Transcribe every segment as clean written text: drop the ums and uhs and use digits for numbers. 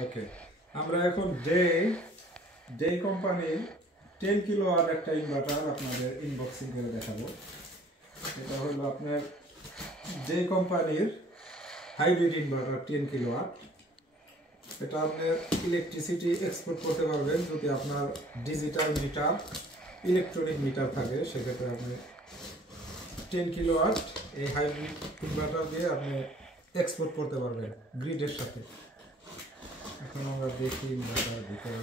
ওকে, আমরা এখন যে কোম্পানির 10 কিলোওয়াট একটা ইনভার্টার আপনাদের ইনবক্সিং করে দেখাবো। এটা হলো আপনার যে কোম্পানির হাইব্রিড ইনভার্টার 10 কিলোওয়াট। এটা আপনার ইলেকট্রিসিটি এক্সপোর্ট করতে পারবেন যদি আপনার ডিজিটাল মিটার, ইলেকট্রনিক মিটার থাকে, সেক্ষেত্রে আপনি 10 কিলোওয়াট এই হাইব্রিড ইনভার্টার দিয়ে আপনি এক্সপোর্ট করতে পারবেন গ্রিডের সাথে। এখন আমরা দেখি ইনভার্টারের ভিতরে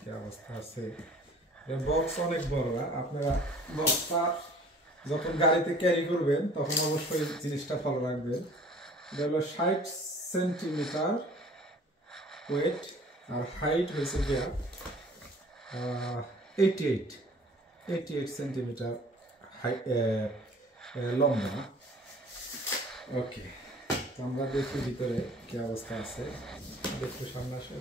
কি অবস্থা আছে। বক্স অনেক বড়, আপনারা বক্সটা যখন গাড়িতে ক্যারি করবেন তখন অবশ্যই জিনিসটা ফলো রাখবেন। এটা হলো 60 সেন্টিমিটার ওয়েট, আর হাইট হয়েছে গিয়া 88 সেন্টিমিটার লম্বা। ওকে, তো আমরা দেখি ভিতরে কি অবস্থা আছে। দেখতে সামনে আসে।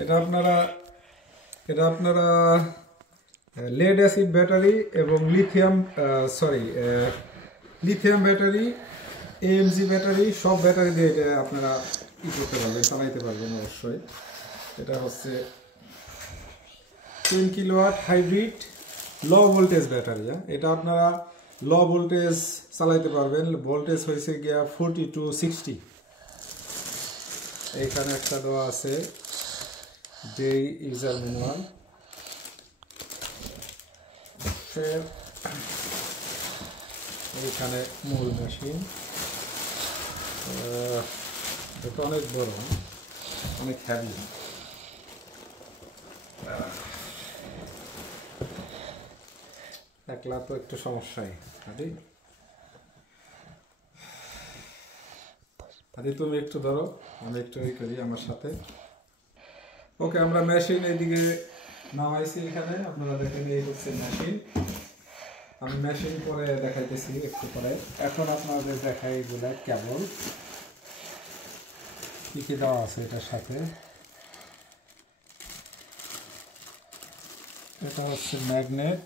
এটা আপনারা লেড অ্যাসিড ব্যাটারি এবং লিথিয়াম ব্যাটারি, এএমজি ব্যাটারি, সব ব্যাটারি দিয়ে এটা আপনারা করতে পারবেন, চালাইতে পারবেন অবশ্যই। এটা হচ্ছে 10 kilowatt hybrid low voltage battery. এটা আপনারা লো ভোল্টেজ চালাইতে পারবেন। ভোল্টেজ হয়েছে গিয়া 40 to 60। এইখানে একটা দেওয়া আছে যে ইউজার ম্যানুয়াল। এইখানে মূল মেশিন। এটা অনেক বড়, অনেক হ্যাভি। একলা তো একটু সমস্যাই। আদি তুমি একটু ধরো, আমি একটু করি আমার সাথে। ওকে, আমরা মেশিন এইদিকে নামাইছি। এখানে আপনারা দেখেন এই হচ্ছে মেশিন। আমি মেশিন পরে দেখাইতেছি একটু পরে। এখন আপনাদের দেখাই এগুলো কেবল কি কি দেওয়া আছে এটার সাথে। এটা হচ্ছে ম্যাগনেট,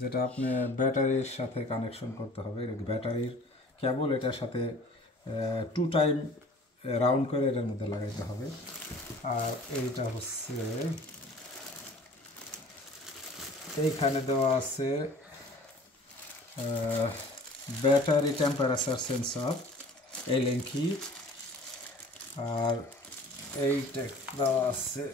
যেটা আপনি ব্যাটারির সাথে কানেকশন করতে হবে। ব্যাটারির কেবল এটার সাথে 2 টাইম রাউন্ড করে এটার মধ্যে লাগাইতে হবে। আর এইটা হচ্ছে এইখানে দেওয়া আছে ব্যাটারি টেম্পারেচার সেন্সর, এই লিঙ্কি। আর এইটা দেওয়া আছে,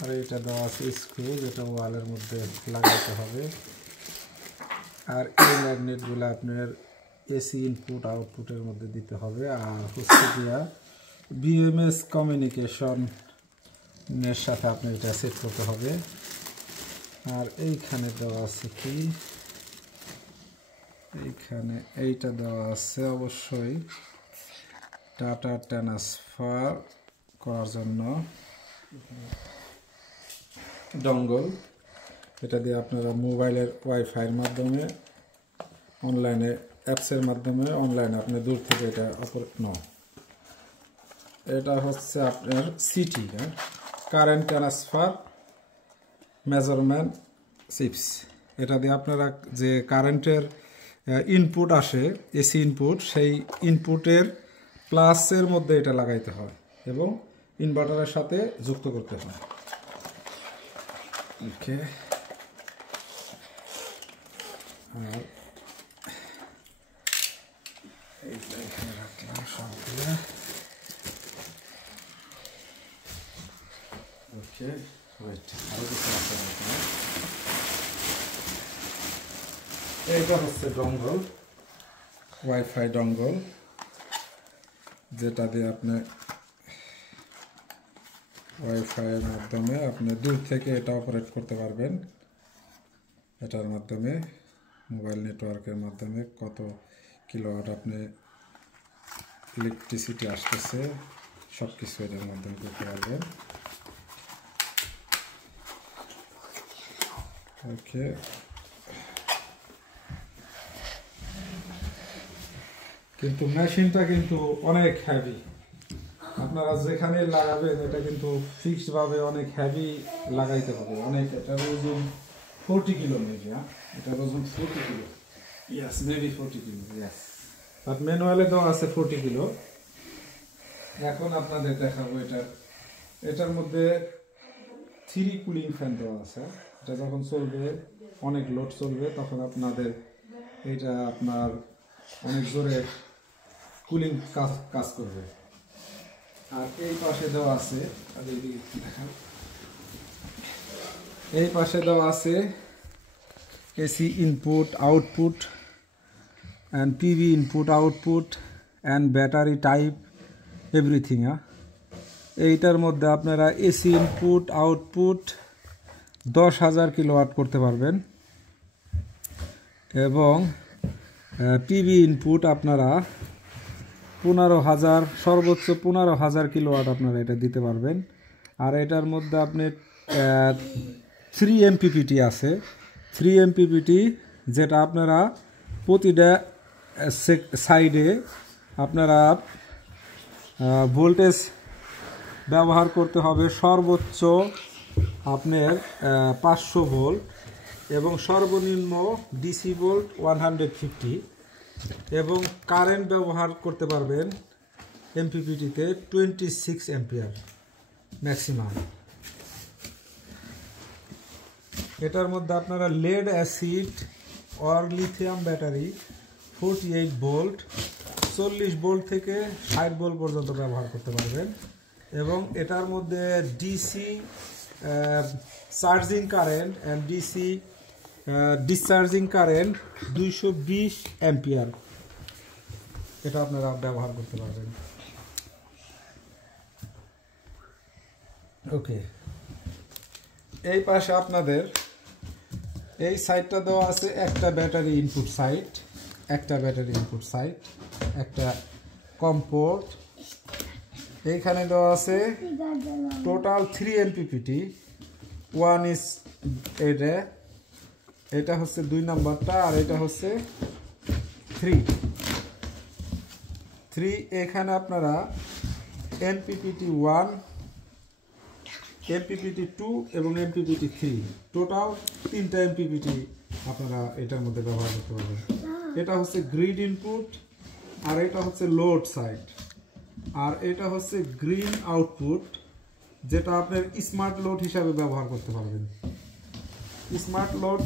আর এইটা দেওয়া আছে স্ক্রু, যেটা ওয়ালের মধ্যে লাগাইতে হবে। আর এই ম্যাগনেটগুলো আপনার এসি ইনপুট আউটপুটের মধ্যে দিতে হবে। আর হচ্ছে গিয়া বিএমএস কমিউনিকেশনের সাথে আপনি এটা সেট করতে হবে। আর এইখানে দেওয়া আছে কি, এইখানে এইটা দেওয়া আছে অবশ্যই ডাটা ট্রান্সফার করার জন্য ডঙ্গল। এটা দিয়ে আপনারা মোবাইলের ওয়াইফাইয়ের মাধ্যমে অনলাইনে অ্যাপসের মাধ্যমে অনলাইনে আপনি দূর থেকে এটা এটা হচ্ছে আপনার city, current transfer measurement chips. এটা দিয়ে আপনারা যে কারেন্টের ইনপুট আসে, এসি ইনপুট, সেই ইনপুটের প্লাসের মধ্যে এটা লাগাইতে হয় এবং ইনভার্টারের সাথে যুক্ত করতে হয়। ওকে, আর এইটা এখানে রাখলাম সবগুলো। ওকে, ওয়েট, আরো কিছু আছে এখানে। এইটা হচ্ছে ডঙ্গল, ওয়াইফাই ডঙ্গল, যেটা দিয়ে আপনি ওয়াইফাইয়ের মাধ্যমে আপনি দূর থেকে এটা অপারেট করতে পারবেন। এটার মাধ্যমে মোবাইল নেটওয়ার্কের মাধ্যমে কত কিলোওয়াট আপনি ইলেকট্রিসিটি আসতেছে সব কিছু এটার মাধ্যমে করতে পারবেন। ওকে, কিন্তু মেশিনটা কিন্তু অনেক হেভি। আপনারা যেখানে লাগাবেন এটা কিন্তু ফিক্সড ভাবে অনেক হেভি লাগাইতে হবে, অনেক। এটার ওজন 40 কিলো মেবি, এটার ওজন 40 kilo, yes maybe 40 kilo, yes. But ম্যানুয়ালে দেওয়া আছে 40 কিলো। এখন আপনাদের দেখাবো এটার মধ্যে 3 কুলিং ফ্যান দেওয়া আছে। এটা যখন চলবে, অনেক লোড চলবে, তখন আপনাদের এটা আপনার অনেক জোরে কুলিং কাজ করবে। আর এই পাশে দেওয়া আছে, এই পাশে দেওয়া আছে AC input output and PV input output and battery type everything. এইটার মধ্যে আপনারা এসি ইনপুট আউটপুট 10,000 কিলোওয়াট করতে পারবেন, এবং পিভি ইনপুট আপনারা 15,000, সর্বোচ্চ 15,000 কিলোওয়াট আপনারা এটা দিতে পারবেন। আর এটার মধ্যে আপনি 3 এমপিপিটি আছে, 3 এমপিপিটি, যেটা আপনারা প্রতিটা সাইডে আপনারা ভোল্টেজ ব্যবহার করতে হবে সর্বোচ্চ আপনার 500 ভোল্ট, এবং সর্বনিম্ন ডিসি ভোল্ট 150, এবং কারেন্ট ব্যবহার করতে পারবেন এমপিপিটিতে 26 অ্যাম্পিয়ার ম্যাক্সিমাম। এটার মধ্যে আপনারা lead acid or lithium battery 48 volt, 40 volt থেকে 60 ভোল্ট পর্যন্ত ব্যবহার করতে পারবেন, এবং এটার মধ্যে DC charging current and DC discharging current 220 ampere এটা আপনারা ব্যবহার করতে পারবেন। ওকে, এই পাশে আপনাদের এই সাইডটা দেওয়া আছে একটা ব্যাটারি ইনপুট সাইড, একটা ব্যাটারি ইনপুট সাইড, একটা কম্পোর্ট। এইখানে দেওয়া আছে টোটাল 3 এমপিপিটি, 1 ইজ এটা হচ্ছে 2 নাম্বারটা, আর এটা হচ্ছে 3। এখানে আপনারা এমপিপিটি 1, এমপিপিটি 2 এবং এমপিপিটি 3, টোটাল 3টা এমপিপিটি আপনারা এটার মধ্যে ব্যবহার করতে পারবেন। এটা হচ্ছে গ্রিড ইনপুট, আর এটা হচ্ছে লোড সাইড, আর এটা হচ্ছে গ্রিন আউটপুট, যেটা আপনার স্মার্ট লোড হিসাবে ব্যবহার করতে পারবেন। স্মার্ট লোড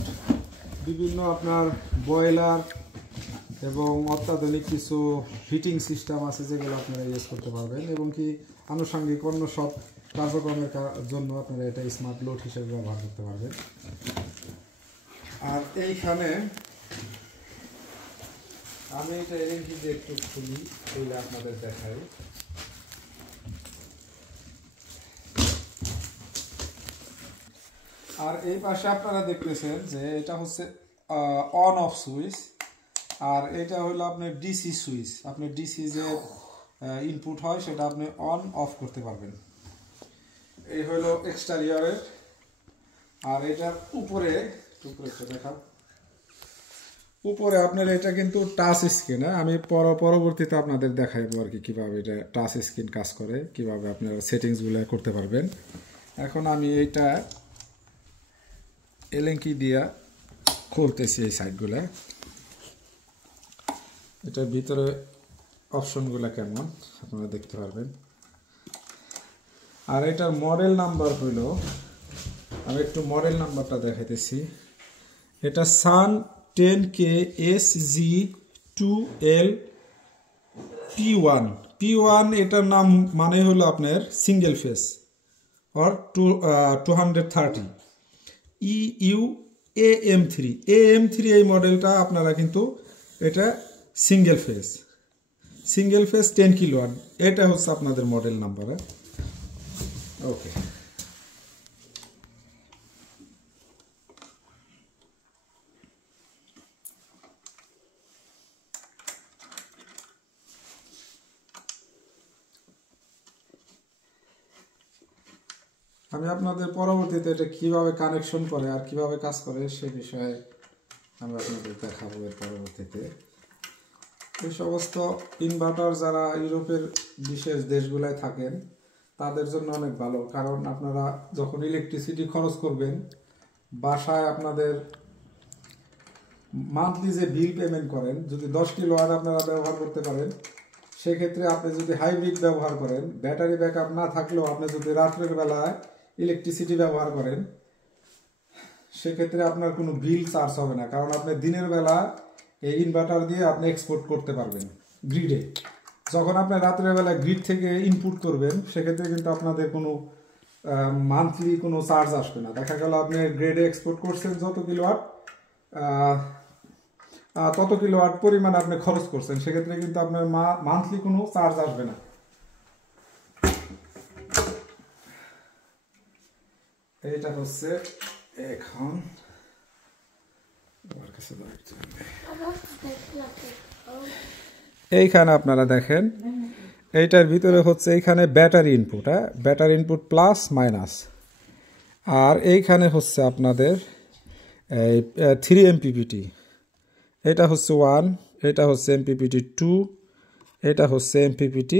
বিভিন্ন আপনার বয়লার এবং অত্যাধুনিক কিছু হিটিং সিস্টেম আছে, যেগুলো আপনারা ইউজ করতে পারবেন, এবং কি আনুষঙ্গিক অন্য সব কার্যক্রমের জন্য আপনারা এটা স্মার্ট লোড হিসেবে ব্যবহার করতে পারবেন। আর এইখানে আমি এটা এলএনজি যে একটু খুলি, খুলে আপনাদের দেখাই। আর এই পাশে আপনারা দেখতেছেন যে এটা হচ্ছে অন অফ সুইচ, আর এটা হলো আপনার ডিসি সুইচ। আপনার ডিসি যে ইনপুট হয় সেটা আপনি অন অফ করতে পারবেন। এই হলো এক্সটেরিয়রের। আর এটার উপরে দেখাও, উপরে আপনার এটা কিন্তু টাচ স্ক্রিন। আমি পরবর্তীতে আপনাদের দেখাইবো আর কি কিভাবে এটা টাচ স্ক্রিন কাজ করে, কিভাবে আপনারা সেটিংসগুলো করতে পারবেন। এখন আমি এইটা এলেঙ্কি দিয়া খুলতেছি এই সাইডগুলা। এটার ভিতরে অপশনগুলো কেমন আপনারা দেখতে পারবেন। আর এটার মডেল নাম্বার হইল, আমি একটু মডেল নাম্বারটা দেখাইতেছি। এটা সান 10K SG2L P1। এটার নাম মানে হলো আপনার single face or 230 EU AM3 এই মডেলটা আপনারা কিন্তু এটা সিঙ্গেল ফেস 10 কিলোওয়াট। এটা হচ্ছে আপনাদের মডেল নাম্বার। ওকে, আমি আপনাদের পরবর্তীতে এটা কিভাবে কানেকশন করে আর কিভাবে কাজ করে সে বিষয়ে আমি আপনাদের দেখাবো এর পরবর্তীতে। এই সমস্ত ইনভার্টার যারা ইউরোপের বিশেষ দেশগুলোয় থাকেন তাদের জন্য অনেক ভালো, কারণ আপনারা যখন ইলেকট্রিসিটি খরচ করবেন বাসায় আপনাদের মান্থলি যে বিল পেমেন্ট করেন, যদি 10 কিলোওয়াট আপনারা ব্যবহার করতে পারেন, সেক্ষেত্রে আপনি যদি হাইব্রিড ব্যবহার করেন, ব্যাটারি ব্যাকআপ না থাকলেও আপনি যদি রাত্রের বেলায় ইলেকট্রিসিটি ব্যবহার করেন, সেক্ষেত্রে আপনার কোনো বিল চার্জ হবে না, কারণ আপনি দিনের বেলা এই ইনভার্টার দিয়ে আপনি এক্সপোর্ট করতে পারবেন গ্রিডে। যখন আপনি রাত্রের বেলা গ্রিড থেকে ইনপুট করবেন, সেক্ষেত্রে কিন্তু আপনাদের কোনো মান্থলি কোনো চার্জ আসবে না। দেখা গেল আপনি গ্রিডে এক্সপোর্ট করছেন যত কিলোওয়াট, তত কিলোওয়াট পরিমাণ আপনি খরচ করছেন, সেক্ষেত্রে কিন্তু আপনার মান্থলি কোনো চার্জ আসবে না। এইটা হচ্ছে এখন এইখানে আপনারা দেখেন, এইটার ভিতরে হচ্ছে এইখানে ব্যাটারি ইনপুট, হ্যাঁ, ব্যাটারি ইনপুট প্লাস মাইনাস, আর এইখানে হচ্ছে আপনাদের এই 3 MPPT, এটা হচ্ছে 1, এটা হচ্ছে MPPT 2, এটা হচ্ছে MPPT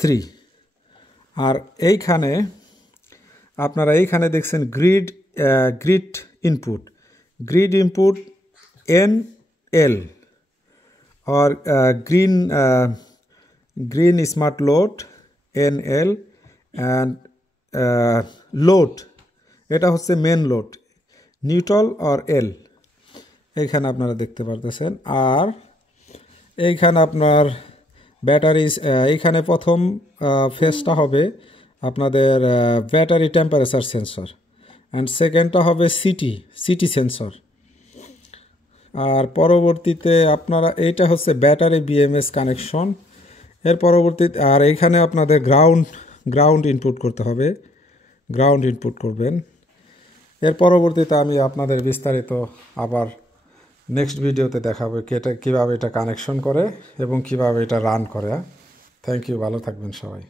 3। আর এইখানে আপনারা এইখানে দেখছেন গ্রিড ইনপুট NL और green smart load NL and load, এটা হচ্ছে মেন লোড নিউট্রাল আর L, এইখানে আপনারা দেখতে পারতেছেন। আর এইখানে আপনার ব্যাটারি, এইখানে প্রথম ফেজটা হবে আপনাদের ব্যাটারি টেম্পারেচার সেন্সর, অ্যান্ড সেকেন্ডটা হবে সিটি সেন্সর। আর পরবর্তীতে আপনারা এইটা হচ্ছে ব্যাটারি BMS কানেকশন, এর পরবর্তীতে আর এইখানে আপনাদের গ্রাউন্ড ইনপুট করতে হবে, গ্রাউন্ড ইনপুট করবেন। এর পরবর্তীতে আমি আপনাদের বিস্তারিত আবার নেক্সট ভিডিওতে দেখাবো কীভাবে এটা কানেকশন করে এবং কিভাবে এটা রান করে। থ্যাংক ইউ, ভালো থাকবেন সবাই।